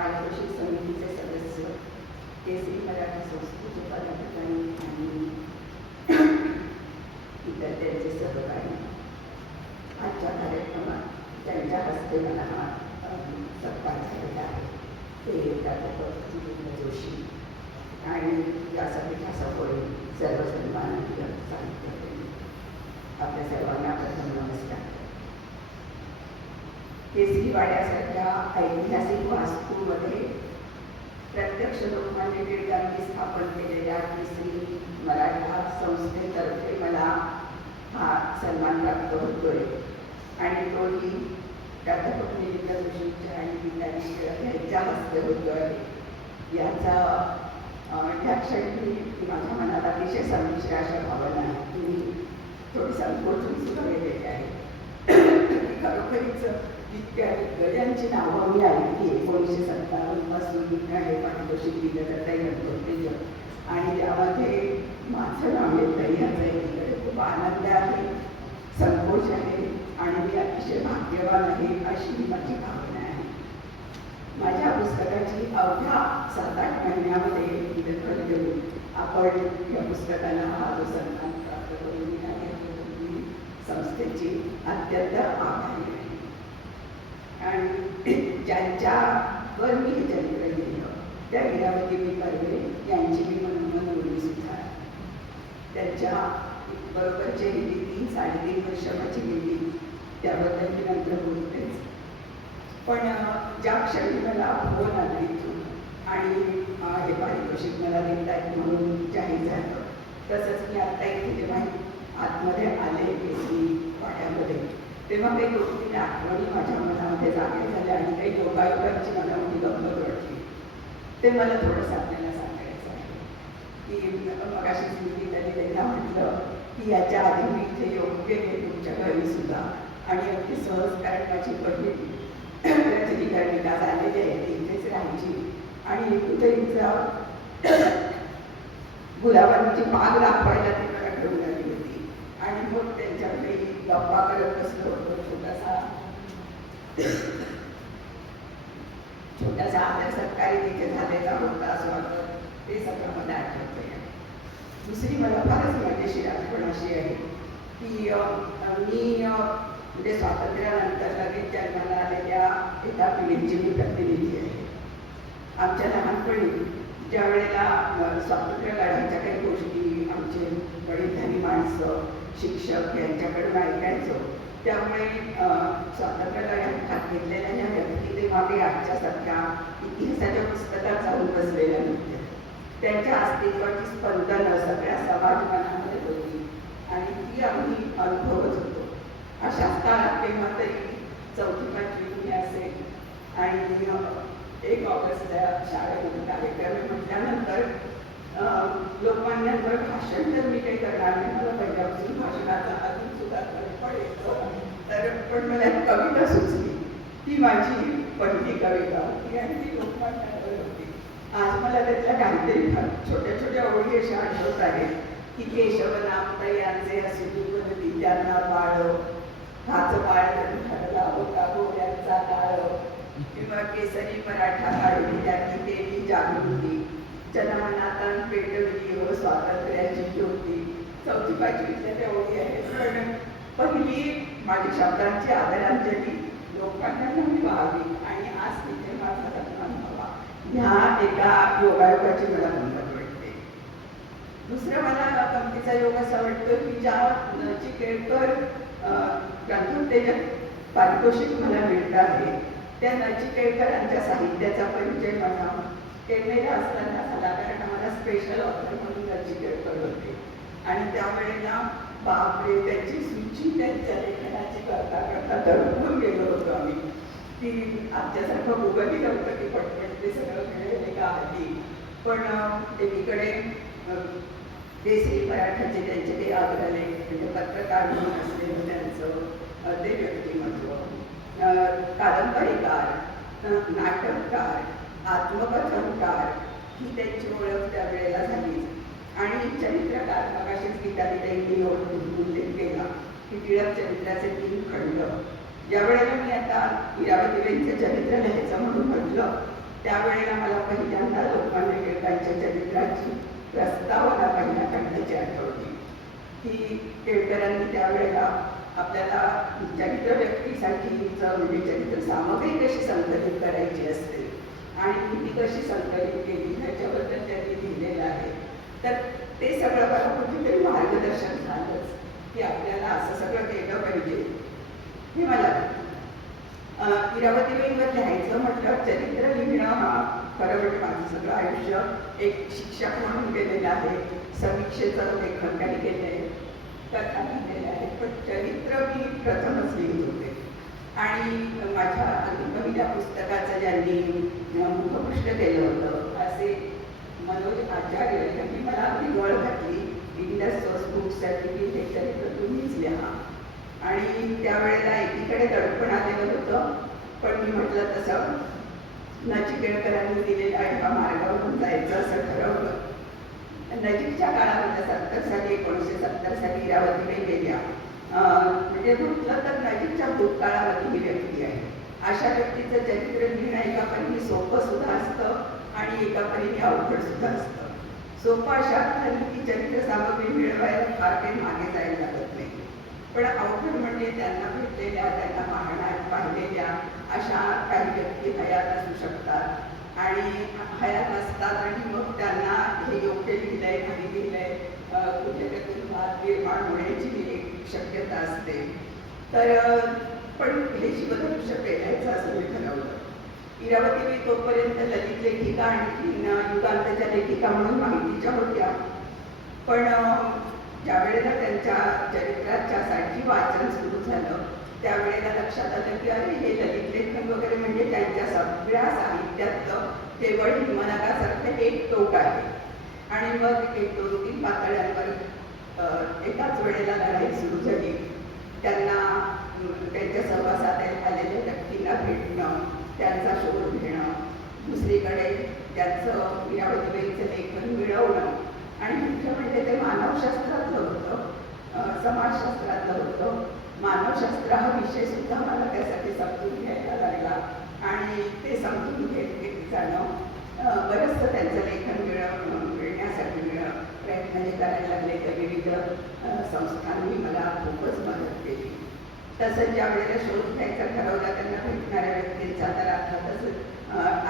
पारितोषिक समितीचे सदस्य, केसरी मराठी संस्थेचे पदाधिकारी आणि इतर त्यांचे सहकारी, आजच्या कार्यक्रमात त्यांच्या हस्ते मला हा सत्कार झालेला आहे ते प्राध्यापक जितेंद्र जोशी आणि व्यासपीठा सपोळे सर्व सन्माननीय साहित्यप्रेमी, आपल्या सर्वांना प्रथम नमस्कार. केसरी वाड्यासारख्या ऐतिहासिक वास्तूमध्ये प्रत्यक्ष लोकमान्य टिळकांनी स्थापन केलेल्या केसरी मराठा संस्थेतर्फे मला हा सन्मान प्राप्त होतोय आणि तोही प्राध्यापक जितेंद्र जोशींच्या आणि गीताली टिळक यांच्या हस्ते होतोय. याचा ह्या क्षणी माझ्या मनात अतिशय संमिश्र अशा भावना आहेत. तुम्ही थोडी संकोचून सुद्धा गेलेली आहे. खरोखरीच इतक्या गड्यांची नावं मी ऐकली 1957 पासून हे पारितोषिक दिलं जातं गणपतीज आणि त्यामध्ये माझं नाव येतं ह्याचा एकीकडे खूप आनंद आहे, संकोच आहे आणि मी अतिशय भाग्यवान आहे अशी माझी भावना आहे. माझ्या पुस्तकाची अवघ्या 7-8 महिन्यामध्ये दखल घेऊन आपण या पुस्तकाला हा जो सन्मान प्राप्त करून मिळाला संस्थेची अत्यंत आभारी आहे. आणि ज्यांच्यावर मी हे चरित्र लिहिलं त्या लीलावती कर्वे यांची मी मनोरमी सुद्धा आहे. त्यांच्या बरोबरचे गेली 3-3.5 वर्ष माझी गेली, त्याबद्दल मी नंतर बोलतेच. पण ज्या क्षणी मला फोन आला इथून आणि हे पारितोषिक मला देत आहेत म्हणून जाहीर झालं, तसंच मी आत्ता इथे जेव्हा आतमध्ये आले केसरी वाड्यामध्ये तेव्हा काही 2-3 आठवणी माझ्या मनामध्ये जागे झाल्या आणि काही योगायोगाची मला मोठी गंमत वाटली. ते मला थोडंसं आपल्याला सांगायचं आहे की मगाशी स्मृती त्यांना म्हटलं की याच्या आधी मी इथे योग केले तुमच्या घरी सुद्धा आणि अगदी सहज, कारण माझी बहीण रजनीकर्णिका झालेली आहे, ती इथेच राहायची आणि कुठेचा गुलाबांची बाग दाखवायला ती मला घेऊन आली होती आणि मग त्यांच्याकडे गप्पा करत बसलो होतो. छोटासा आदर सत्कारी तिथे झालेला होता असं वाटतं, ते सगळं मला आठवतंय. दुसरी मला फारच मजेशीर आठवण अशी आहे की मी म्हणजे स्वातंत्र्यानंतर लगेच जन्माला आलेल्या एका पिढीची मी प्रतिनिधी आहे. आमच्या लहानपणी ज्या वेळेला स्वातंत्र्य लढ्याच्या काही गोष्टी आमचे वडीलधारी माणसं, शिक्षक यांच्याकडून ऐकायचो, त्यामुळे स्वातंत्र्य लढ्यात भाग घेतलेल्या ज्या व्यक्ती तेव्हा मी आजच्यासारख्या इतिहासाच्या पुस्तकात जाऊन बसलेल्या नव्हत्या. त्यांच्या अस्तित्वाची स्पंदनं सगळ्या समाज मनामध्ये होती आणि ती आम्ही अनुभवत होतो. अशा काळात तेव्हा तरी 4वी-5वी मी असेल आणि 1 ऑगस्टच्या शाळेमध्ये कार्यक्रम म्हटल्यानंतर लोकमान्यांवर भाषण तर मी काही करणार नाही, मला पहिल्यापासून भाषणाचा अजून सुद्धा तर पण मला एक कविता सुचली, ती माझी पहिली कविता होती आणि ती लोकमान्यांवर होती. आज मला त्यातल्या काहीतरी छोट्या छोट्या ओळी अशा आठवत आहेत की केशवनाम यांचे असुदूपदी त्यांना बाळ हाच बाळ ठरला होता गोऱ्यांचा काळ किंवा केसरी मराठा काढली त्यांनी केली जागृती जनमनातन पेटवली व स्वातंत्र्याची ज्योती. 4वी-5वीतल्या त्या ओळी आहेत, पण पहिली माझी शब्दांची आदरांजली लोकमान्यांना मी व्हावी आणि आज तिथे माझा सन्मान व्हावा, ह्या एका योगायोगाची मला गंमत वाटते. दुसरं मला गमतीचा योग असा वाटतो की ज्या नचिकेळकर ग्रंथोत्तेजक पारितोषिक मला मिळत आहे त्या नचिकेळकरांच्या साहित्याचा परिचय मला केलेला असताना झाला, कारण आम्हाला स्पेशल ऑथर म्हणून नचिकेळकर होते आणि त्यावेळेला बापरे त्यांची सूची त्यांच्या लेखनाची करता करता दडपून गेलो होतो आम्ही की आमच्यासारखं गुगलही नव्हतं की पटपट ते सगळं मिळेल का आधी. पण एकीकडे केसरी मराठाचे त्यांचे ते आग्रहलेख म्हणजे पत्रकार म्हणून असलेलं त्यांचं ते व्यक्तिमत्व, कादंबरीकार, नाटककार, आत्मकथनकार ही त्यांची ओळख त्यावेळेला झाली. आणि चरित्रकार मगाशीच गीताली त्यांनी उल्लेख केला की टिळक चरित्राचे 3 खंड. ज्या वेळेला मी आता इरावतीबाईंचं चरित्र लिहायचं म्हणून म्हटलं त्यावेळेला मला पहिल्यांदा लोकमान्य टिळकांच्या चरित्राची प्रस्तावना पहिल्या खंडाची आठवली की टिळकरांनी त्यावेळेला आपल्याला चरित्र व्यक्तीसाठीचं म्हणजे चरित्र सामग्री कशी संकलित करायची असते आणि ती कशी संकलित केली ह्याच्याबद्दल त्यांनी लिहिलेलं आहे. तर ते सगळं मला कुठेतरी मार्गदर्शन झालंच की आपल्याला असं सगळं केलं पाहिजे. हे मला इरावतीबाईंवर लिहायचं म्हटलं चरित्र लिहिणं हा खरं म्हणजे माझं सगळं आयुष्य एक शिक्षक म्हणून केलेलं आहे. समीक्षेचं लेखन काही केलं आहे, कथा लिहिलेल्या आहेत, पण चरित्र मी प्रथमच लिहित होते. आणि माझ्या अगदी पहिल्या पुस्तकाचं ज्यांनी मुखपृष्ठ केलं होतं असे मनोज आचार्य यांनी मला अगदी गळ घातली, इंडस सोर्स बुक्ससाठी की हे चरित्र तुम्हीच लिहा. आणि त्यावेळेला एकीकडे दडपण आलेलं होतं, पण मी म्हटलं तसं नचिकेळकरांनी दिलेल्या एका मार्गावरून जायचं असं ठरवलं. नजीकच्या काळामध्ये 70 साली 1970 साली इरावतीबाई गेल्या. म्हणजे म्हटलं तर नजीकच्या भूतकाळामध्ये ही व्यक्ती आहे. अशा व्यक्तीचं चरित्र लिहिणं एका परीने सोपं सुद्धा असतं आणि एका परीने अवघड सुद्धा असतं. सोपं अशा की चरित्र सामग्री मिळवायला फार काही मागे जायला लागत नाही, पण अवघड म्हणजे त्यांना भेटलेल्या त्यांना पाहिलेल्या अशा काही व्यक्ती हयात असू शकतात आणि हयात असतात आणि मग त्यांना हे योग्य लिहिलंय नाही लिहिलंय कुठेतरी वाद निर्माण होण्याची एक शक्यता असते. तर पण हे शिवधनुष्य पेटायचं असं मी ठरवलं. इरावतीबाई तोपर्यंत ललित लेखिका आणि युगांतच्या लेखिका म्हणून माहितीच्या होत्या, पण ज्यावेळेला त्यांच्या चरित्राच्यासाठी वाचन सुरू झालं त्यावेळेला लक्षात आलं की अरे हे ललित लेखन वगैरे म्हणजे त्यांच्या सगळ्या साहित्यातलं केवळ हिमनगासारखं एक टोक आहे. आणि मग 1-2-3 पातळ्यांवर एकाच वेळेला लढाई सुरू झाली. त्यांना त्यांच्या सहवासात आलेल्या व्यक्तींना भेटणं, त्यांचा शोध घेणं, दुसरीकडे त्यांचं इरावतीबाईंचं लेखन मिळवणं आणि मुख्य म्हणजे ते मानवशास्त्रातलं होतं, समाजशास्त्रातलं होतं. मानवशास्त्र हा विषय सुद्धा मला त्यासाठी समजून घ्यायला लागला आणि ते समजून घेत जाणं बरंचसं त्यांचं लेखन मिळण्यासाठी प्रयत्न हे करायला लागले. तर विविध संस्थांनी मला खूपच मदत केली. तसंच ज्या वेळेला शोध घ्यायचा ठरवला त्यांना भेटणाऱ्या व्यक्तींचा तर अर्थातच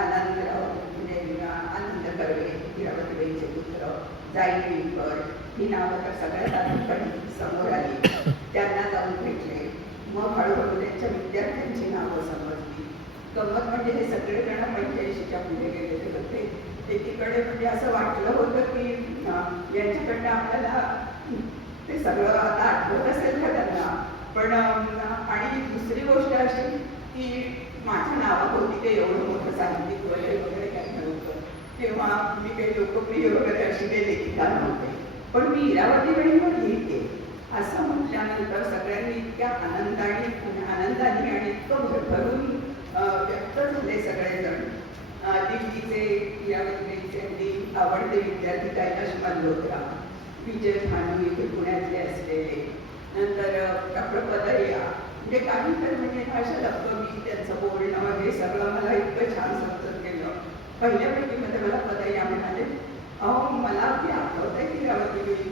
आनंदराव म्हणजे आनंद कर्वे, इरावतीबाईंचे पुत्र, जाई विणकर ही नावं तर सगळ्यात आधी समोर आली. त्यांना जाऊन भेटले. मग हळूहळू त्यांच्या विद्यार्थ्यांची नावं समजली. गंमत म्हणजे हे सगळेजण 85च्या पुढे गेलेले होते. एकीकडे म्हणजे असं वाटलं होतं की यांच्याकडनं आपल्याला ते सगळं आता आठवत असेल का त्यांना, पण आणि दुसरी गोष्ट अशी की माझ्या नावाभोवती काही एवढं मोठं साहित्यिक वगैरे काही नव्हतं किंवा मी काही लोकप्रिय वगैरे अशी काही लेखिका नव्हते, पण मी इरावतीबाईंवर लिहिते असं म्हटल्यानंतर सगळ्यांनी इतक्या आनंदाने आणि इतकं भरभरून व्यक्त झाले सगळेजण. दिल्लीचे इरावतीबाईंचे अगदी आवडते विद्यार्थी कैलाश मल्होत्रा, विजय भानू इथे पुण्यातले असलेले, नंतर डॉक्टर पदरिया, म्हणजे काही तर म्हणजे अशा लपकमी त्यांचं बोलणं वगैरे सगळं मला इतकं छान समजत गेलं. पहिल्या भेटीमध्ये मला पदरिया म्हणाले, अहो मला अगदी आठवत आहे की इरावतीबाई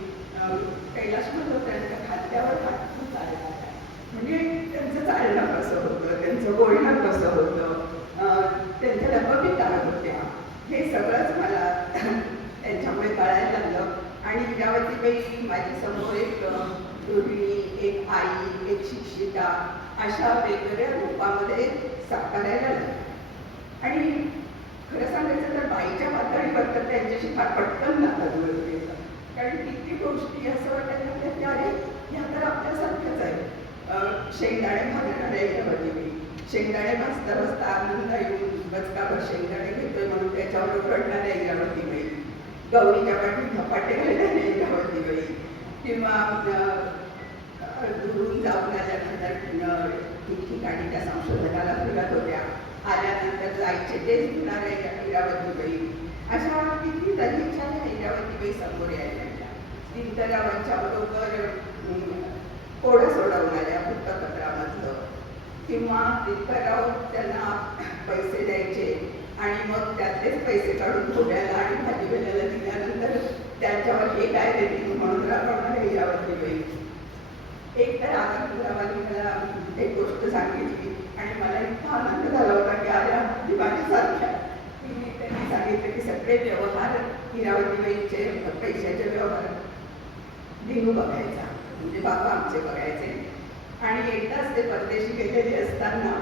कैलाश मल्होत्रांच्या खांद्यावर हात ठेवून चालला आहे. म्हणजे त्यांचं चालणं कसं होतं, त्यांचं बोलणं कसं होतं, त्यांच्या लपकमी काय होत्या, हे सगळंच मला त्यांच्यामुळे कळायला लागलं. आणि इरावतीबाई माझ्यासमोर एक गृहिणी, एक आई, एक शिक्षिका अशा वेगवेगळ्या रूपामध्ये साकारायला लागल्या. आणि खरं सांगायचं तर बाईच्या पातळीवर तर त्यांच्याशी फार पटकन नातं जुळलं गेलं, कारण किती गोष्टी असं वाटायला लागल्या की अरे ह्या तर आपल्यासारख्याच आहे. शेंगदाणे भाजणाऱ्या इरावतीबाई, शेंगदाणे भाजता भाजता आनंद येऊन बचकाभर शेंगदाणे घेतोय म्हणून त्याच्यावर रडणाऱ्या इरावतीबाई, गौरीच्या पाठी झपाटे घालणाऱ्या इरावतीबाई, किंवा दुरून जाऊन आल्यानंतर ठिकठिकाणी त्या संशोधनाला फिरत होत्या, आल्यानंतर जायचे तेच घेणाऱ्या इरावतीबाई, अशा किती तऱ्हेच्या इरावतीबाई समोर यायला लागल्या. दिनकररावांच्या बरोबर कोडं सोडवणाऱ्या वृत्तपत्रामधलं, किंवा दिनकरराव त्यांना पैसे द्यायचे आणि मग त्यातलेच पैसे काढून धोब्याला आणि भाजीवाल्याला दिल्यानंतर त्याच्यावर हे काय देतील म्हणून राबवणार हिरावती बाई. एक तर आनंदरावांनी मला एक गोष्ट सांगितली आणि मला इतका आनंद झाला होता की आल्या दिवाणीसारख्या त्यांनी सांगितलं की सगळे व्यवहार हिरावतीबाईंचे पैशाचे व्यवहार दिनू बघायचा, म्हणजे बाबा आमचे बघायचे. आणि एकदाच ते परदेशी गेलेले असताना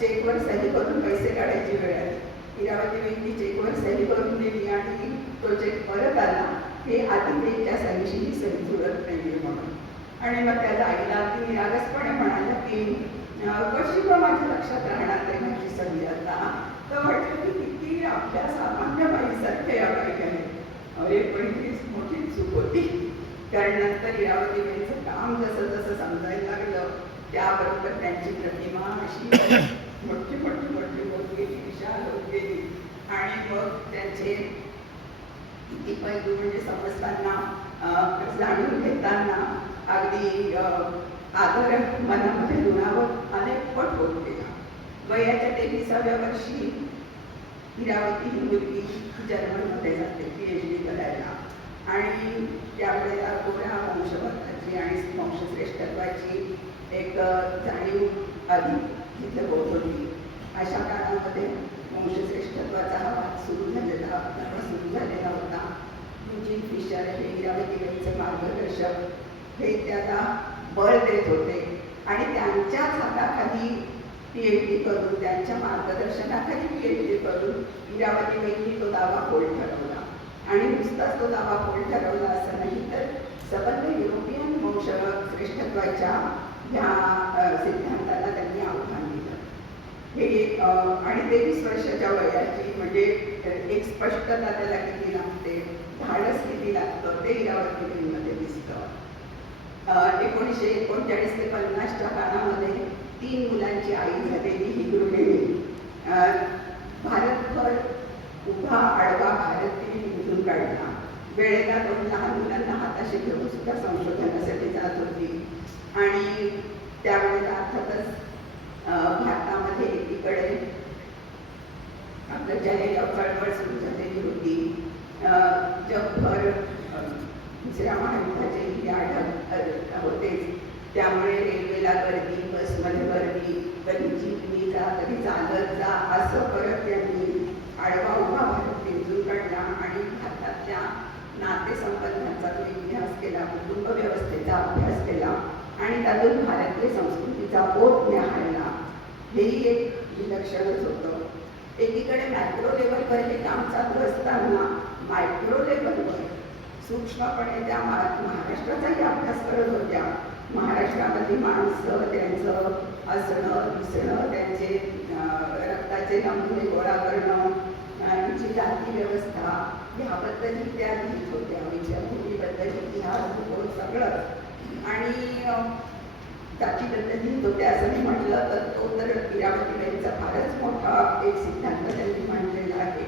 चेकवर सही करून पैसे काढायची वेळ आली. हिरावतीबाईंनी चेकवर सही करून दिली आणि तो चेक परत आला हे आदित्यच्या सहीशी ही सही जुळत नाही म्हणून. आणि मग त्याला आईला अगदी निरागसपणे म्हणाला की कशी पण माझ्या लक्षात राहणार नाही माझी सही आता. तर म्हटलं की किती आपल्या सामान्य बाईसारख्या या बाई आहेत. अरे पण ही मोठी चूक होती, कारण नंतर हिरावतीबाईंचं काम जसं जसं समजायला लागलं त्याबरोबर त्यांची प्रतिमा अशी मोठी मोठी मोठी होत गेली, विशाल होत गेली. आणि मग त्यांचे किती पैलू म्हणजे समजताना जाणून घेताना अगदी आदर मनामध्ये ऋणावर अनेक पट होत गेला. वयाच्या 23व्या वर्षी हिरावती ही मुलगी जर्मनमध्ये जाते PhD करायला. आणि त्यावेळेला गोऱ्या वंशवर्धाची आणि वंशश्रेष्ठत्वाची एक जाणीव अधिक तिथे होत होती. अशा काळामध्ये वंशश्रेष्ठत्वाचा हा वाद सुरू झालेला होता. युजीन फिशर हे हिरावतीबाईंचे मार्गदर्शक हे त्याला बळ देत होते आणि त्यांच्याच हाताखाली PhD करून, त्यांच्या मार्गदर्शनाखाली PhD करून हिरावतीबाईंनी तो दावा फोल ठरवला. आणि नुसताच तो दावा फोल ठरवला असं नाही तर सबंध युरोपियन वंशश्रेष्ठत्वाच्या ह्या सिद्धांताला त्यांनी आव्हान दिलं. हे आणि 23 वर्षाच्या वयाची म्हणजे एक स्पष्टता त्याला किती लागते, धाडस किती लागतं ते हिरावतीबाईंमध्ये दिसतं. 1939 ते 50च्या काळामध्ये 3 मुलांची आई झालेली ही गृहिणी भारतभर उभा आडवा भारत तिने निवडून काढला. वेळेला 2 लहान मुलांना हाताशी घेऊन सुद्धा संशोधनासाठी जात होती. आणि त्यावेळेला अर्थातच भारतामध्ये एकीकडे आपलं जाहीर चळवळ सुरू झालेली होती. जगभर दुसऱ्या महायुद्धाचे आढळ होतेच, त्यामुळे रेल्वेला गर्दी, बसमध्ये गर्दी, कधी जीपनी जा कधी चालत जा असं करत त्यांनी आडवा उभा भारत पिंजून काढला. आणि भारतातल्या नातेसंबंधांचा तो इतिहास केला, कुटुंब व्यवस्थेचा अभ्यास केला आणि त्यातून भारतीय संस्कृतीचा बोध न्याहाळला. हेही एक विलक्षणच होतं. एकीकडे मॅक्रो लेवलवर हे काम चालू असताना मायक्रो लेवलवर सूक्ष्मपणे त्या महाराष्ट्राचाही अभ्यास करत होत्या. महाराष्ट्रामधली माणसं, त्यांचं असणं दिसणं, त्यांचे रक्ताचे नमुने गोळा करणं, त्यांची जाती व्यवस्था ह्याबद्दलही त्या लिहित होत्या. विचारभूमीबद्दल इतिहास, भूगोल सगळं. आणि जातीबद्दल लिहित होत्या असं मी म्हटलं तर तो तर हिरावतीबाईंचा फारच मोठा एक सिद्धांत त्यांनी मांडलेला आहे.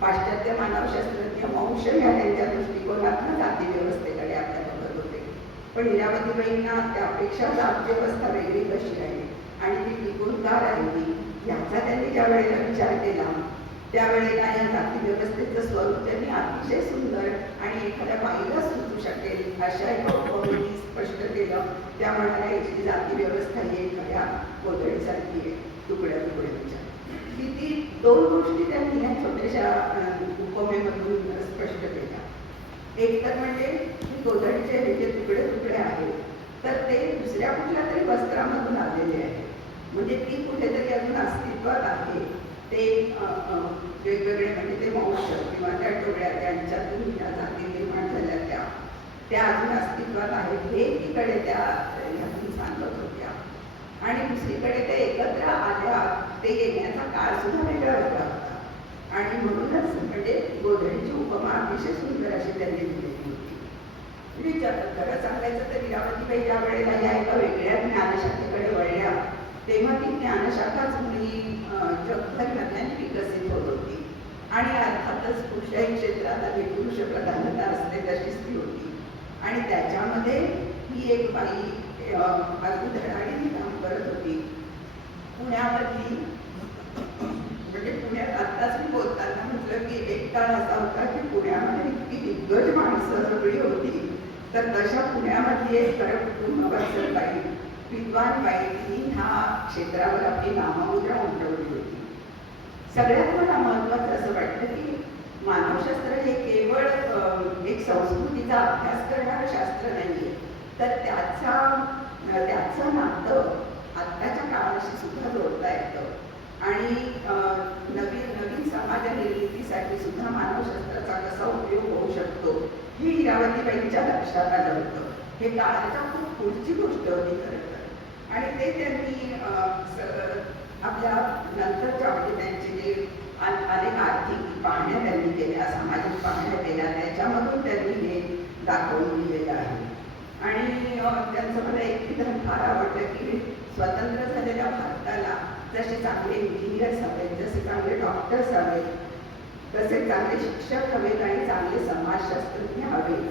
पाश्चात्य मानवशास्त्रज्ञ वंश ह्या त्यांच्या दृष्टिकोनातून जाती व्यवस्थेकडे आपल्या बघत होते. पण हिरावतीबाईंना त्यापेक्षा जात व्यवस्था वेगळी कशी आहे आणि ती टिकून का राहिली याचा त्यांनी ज्या वेळेला विचार केला त्यावेळेला या जाती व्यवस्थेचं स्वरूप त्यांनी अतिशय सुंदर आणि एखाद्या बाईला सुचू शकेल अशा एका उपमेने स्पष्ट केलं. त्या म्हणाल्या याची जाती व्यवस्था ही एखाद्या गोधडीसारखी आहे, तुकड्या तुकड्यांच्या. किती 2 गोष्टी त्यांनी ह्या छोट्याशा उपमेमधून स्पष्ट केल्या. एक तर म्हणजे गोधडीचे हे जे तुकडे तुकडे आहेत तर ते दुसऱ्या कुठल्या तरी वस्त्रामधून आलेले आहेत, म्हणजे ती कुठेतरी अजून अस्तित्वात आहे. ते वेगवेगळे म्हणजे ते वंश किंवा त्या टोळ्या त्यांच्यातून ज्या जाती निर्माण झाल्या त्या अजून अस्तित्वात आहेत हे एकीकडे त्या ह्यातून सांगत होत्या. आणि दुसरीकडे ते एकत्र आल्या ते येण्याचा काळ सुद्धा वेगळा वेगळा होता. आणि म्हणूनच म्हणजे गोधडीची उपमा अतिशय सुंदर अशी त्यांनी दिलेली होती. खरं सांगायचं तर हिरावतीबाई ज्या वेळेला या एका वेगळ्या ज्ञानशाखेकडे वळल्या तेव्हा ती ज्ञानशाखाच मुली जगभर नव्याने विकसित होत होती. आणि अर्थातच कुठल्याही क्षेत्रात आधी पुरुष प्रधानता असते तशीच ती होती. आणि त्याच्यामध्ये ही एक बाई अगदी धडाडीने काम करत होती. पुण्यामधली म्हणजे पुण्यात आत्ताच मी बोलताना म्हटलं की एक काळ असा होता की पुण्यामध्ये इतकी दिग्गज माणसं सगळी होती, तर तशा पुण्यामध्ये एक कुटुंबाचं बाई, विद्वान बाई, तिने ह्या क्षेत्रावर आपली नाममुद्रा उमटवली होती. सगळ्यात मला महत्वाचं असं वाटतं की मानवशास्त्र हे केवळ एक संस्कृतीचा अभ्यास करणारं शास्त्र नाहीये, तर त्याचं नातं आत्ताच्या काळाशी सुद्धा जोडता येतं. आणि नवीन नवीन समाज निर्मितीसाठी सुद्धा मानवशास्त्राचा कसा उपयोग होऊ शकतो हे इरावतीबाईंच्या लक्षात आलं होतं. हे काळाच्या खूप पुढची गोष्ट होती खरं तर. आणि ते त्यांनी आपल्या नंतरच्या म्हणजे त्यांचे जे अनेक आर्थिक पाहण्या त्यांनी केल्या, सामाजिक पाहण्या केल्या, त्याच्यामधून त्यांनी हे दाखवून दिलेलं आहे. आणि त्यांचं मला एक विधान फार आवडलं की स्वतंत्र झालेल्या भारताला जसे चांगले इंजिनियर्स हवेत, जसे चांगले डॉक्टर्स हवेत, तसे चांगले शिक्षक हवेत आणि चांगले समाजशास्त्रज्ञ हवेत.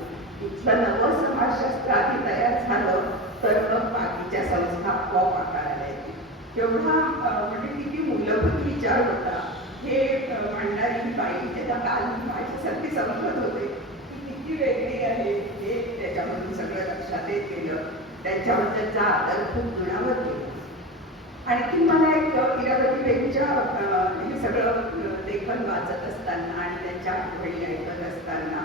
इथलं नवं समाजशास्त्र आधी तयार झालं तर मग बाकीच्या संस्था आपोआप आकाराला येतील. तेवढा म्हणजे किती मूलभूत विचार होता हे म्हणणारी बाई त्याला काल माझ्यासारखी समजत होते की किती वेगळी आहे हे त्याच्यामधून सगळं लक्षात येत गेलं. त्यांच्याबद्दलचा आदर खूप जुनावर गेला. आणखी मला एक इरावतीबाईंच्या हे सगळं लेखन वाचत असताना आणि त्यांच्या आठवणी ऐकत असताना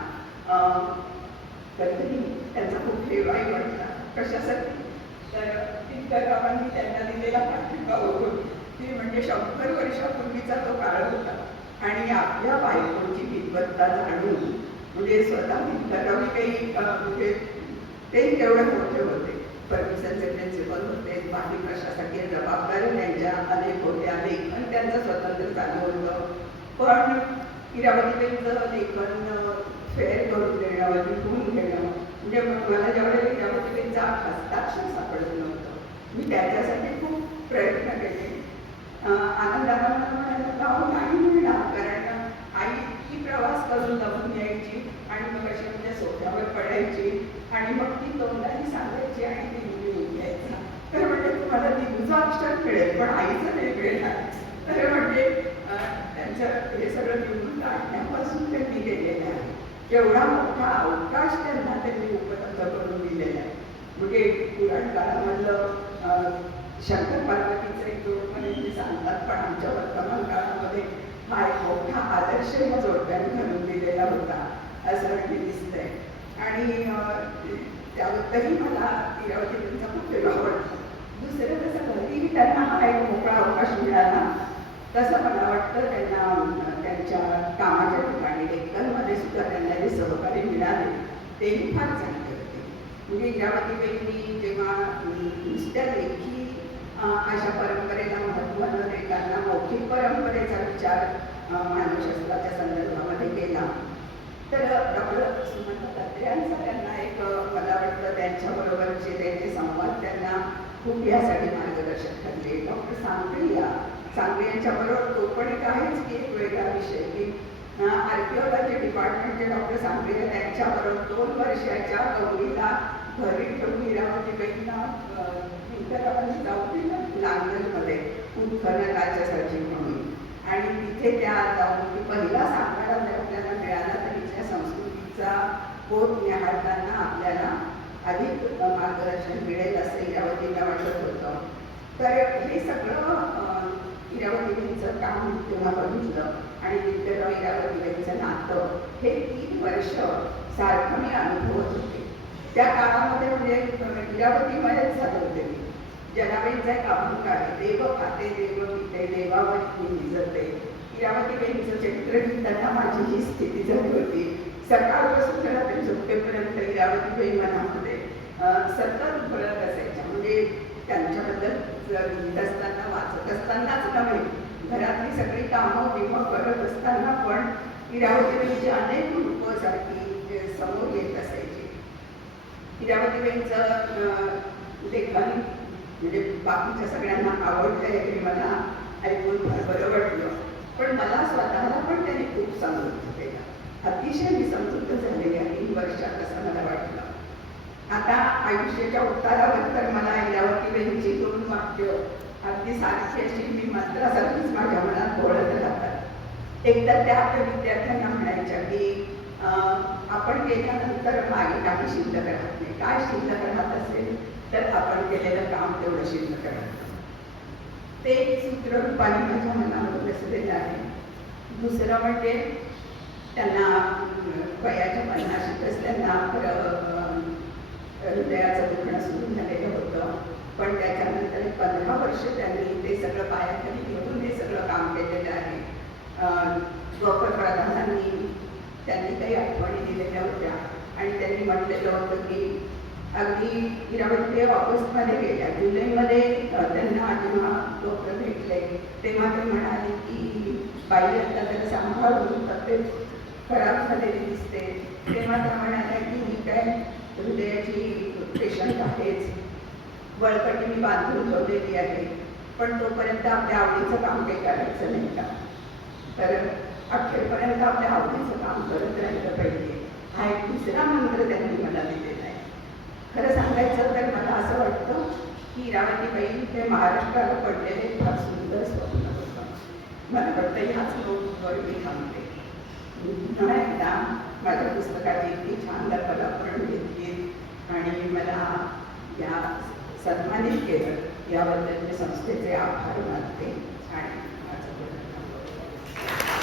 कधी त्यांचा खूप हेवाही वाटला. कशासाठी? तर टिळकांनी त्यांना दिलेला पाठिंबा बघून की म्हणजे 100 वर्षापूर्वीचा तो काळ होता आणि आपल्या बायकोची विद्वत्ता जाणून म्हणजे स्वतः टिळकांनी काही म्हणजे तेही तेवढे मोठे होते, परमिशनचे प्रिन्सिपल होते, बाकी प्रशासकीय जबाबदारी त्यांच्या अनेक होत्या, लेखन त्यांचं स्वतंत्र चालू होतं. पण इरावतीबाईंचं लेखन फेअर करून देणं, लिहून घेणं म्हणजे मला ज्यावेळेला इरावतीबाईंचा हस्ताक्षर सापडत नव्हतं, मी त्याच्यासाठी खूप प्रयत्न केले. आनंदाला मला म्हणायला गाव नाही मिळणार, कारण आई इतकी प्रवास करून जाऊन यायची आणि मग अशी म्हणजे सोफ्यावर पडायची आणि मग ती तोंडाने सांगायची आणि ती लिहून घ्यायचा. तर म्हणजे तुम्हाला दिनूचं अक्षर मिळेल पण आईचं नाही मिळणार. तर म्हणजे त्यांचं हे सगळं लिहून काढण्यापासून त्यांनी केलेलं आहे. एवढा मोठा अवकाश त्यांनी उपलब्ध करून दिलेला आहे. म्हणजे पुराण काळामधलं शंकर पार्वतीचं एक जोडपणे सांगतात, पण आमच्या वर्तमान काळामध्ये हा एक मोठा आदर्श या जोडप्याने घालून दिलेला होता असं म्हणजे दिसतंय. आणि त्याबद्दलही मला इरावतीबाईंचा खूप वेळ आवडतो. दुसरं जसं घरीही त्यांना हा एक मोकळा अवकाश मिळाला तसं मला वाटतं त्यांना त्यांच्या कामाच्या ठिकाणी लेखनमध्ये सुद्धा त्यांना जे सहकार्य मिळाले तेही फार चांगले होते. म्हणजे इरावतीबाईंनी जेव्हा नुसत्या लेखी अशा परंपरेला महत्त्व न देताना मौखिक परंपरेचा विचार मानवशास्त्राच्या संदर्भामध्ये केला, तर डॉक्टर सुमंत तत्रेयांचा त्यांना एक मला वाटतं त्यांच्याबरोबरचे त्यांचे संवाद त्यांना खूप यासाठी मार्गदर्शक ठरले. डॉक्टर सांगळे यांच्याबरोबर तो पण एक आहेच की एक वेगळा विषय की आर्किओलॉजी डिपार्टमेंटचे डॉक्टर सांगळे त्यांच्याबरोबर 2 वर्षाच्या गौरीला घरी ठेवून इरावतीबाईंना टिळकांनी जाऊ दिलं लांगलमध्ये उत्खननाच्यासाठी म्हणून. आणि तिथे त्या जाऊन की पहिला सांगाडा जर आपल्याला मिळाला तर इथल्या संस्कृतीचा बोध निहाळताना आपल्याला अधिक मार्गदर्शन मिळेल असं इरावतीला वाटत होतं. तर हे सगळं इरावतीबाईंचं काम तेव्हा बघितलं आणि विद्याराव इरावतीबाईंचं नातं हे 3 वर्ष सारखं मी अनुभवत होते. त्या काळामध्ये म्हणजे इरावतीमध्येच झालं होते मी. जनाबाईंचा एक अभंग आहे, देव खाते देव पिते देवावती निजते. इरावतीबाईंचं चरित्र लिहिताना माझी ही स्थिती झाली होती. सकाळपासून तर रात्री झोपेपर्यंत इरावतीबाई मनामध्ये सतत भरत असायच्या. म्हणजे त्यांच्याबद्दल लिहित असताना वाचत असतानाच नव्हे, घरातली सगळी कामं बिमं करत असताना पण इरावतीबाईंची अनेक रूपं सारखी समोर येत असायची. इरावतीबाईंचं लेखन म्हणजे बाकीच्या सगळ्यांना आवडलंय हे मला ऐकून फार बरं वाटलं. पण मला स्वतःला पण त्यांनी खूप समृद्ध केलं. अतिशय मी समृद्ध झालेली आहे 3 वर्षात असं मला वाटलं. आता आयुष्याच्या उतारावर तर मला इरावतीबाईंची 2 वाक्य अगदी सारखी अशी मी मंत्रासारखीच माझ्या मनात बोलत राहतात. एकदा त्या आपल्या विद्यार्थ्यांना म्हणायच्या की आपण केल्यानंतर मागे काही शिल्लक राहत नाही. काय शिल्लक राहत असेल तर आपण केलेलं काम तेवढं शिल्लक राहतं. ते एक सूत्र रूपाने माझ्या मनावर बसलेलं आहे. दुसरं म्हणजे त्यांना वयाच्या 50शीतच त्यांना हृदयाचं दुखणं सुरू झालेलं होतं. पण त्याच्यानंतर 15 वर्ष त्यांनी ते सगळं पायाखाली घेऊन हे सगळं काम केलेलं आहे. गोपाळदादांनी त्यांनी काही आठवणी दिलेल्या होत्या आणि त्यांनी म्हटलेलं होतं की अगदी इरावती ऑगस्टमध्ये गेल्या, जुलैमध्ये त्यांना जेव्हा डॉक्टर भेटले तेव्हा ते म्हणाले की बाई आता त्याला सांभाळून तब्येत खराब झालेली दिसते. तेव्हा त्या म्हणाल्या की मी काय हृदयाची पेशंट आहेच, बळकटी मी बांधून ठेवलेली आहे, पण तोपर्यंत आपल्या आवडीचं काम काही करायचं नाही का, तर अखेरपर्यंत आपल्या आवडीचं काम करत राहिलं पाहिजे. हा एक दुसरा मंत्र त्यांनी मला दिलेला आहे. खरं सांगायचं तर मला असं वाटतं की इरावतीबाई हे महाराष्ट्राला पडलेले फार सुंदर स्वप्न होतं. मला वाटतं ह्याच नोटवर मी थांबते. पुन्हा एकदा माझ्या पुस्तकाची इतकी छान दखल घेतली आणि मला या सन्मानित केलं याबद्दल मी संस्थेचे आभार मानते आणि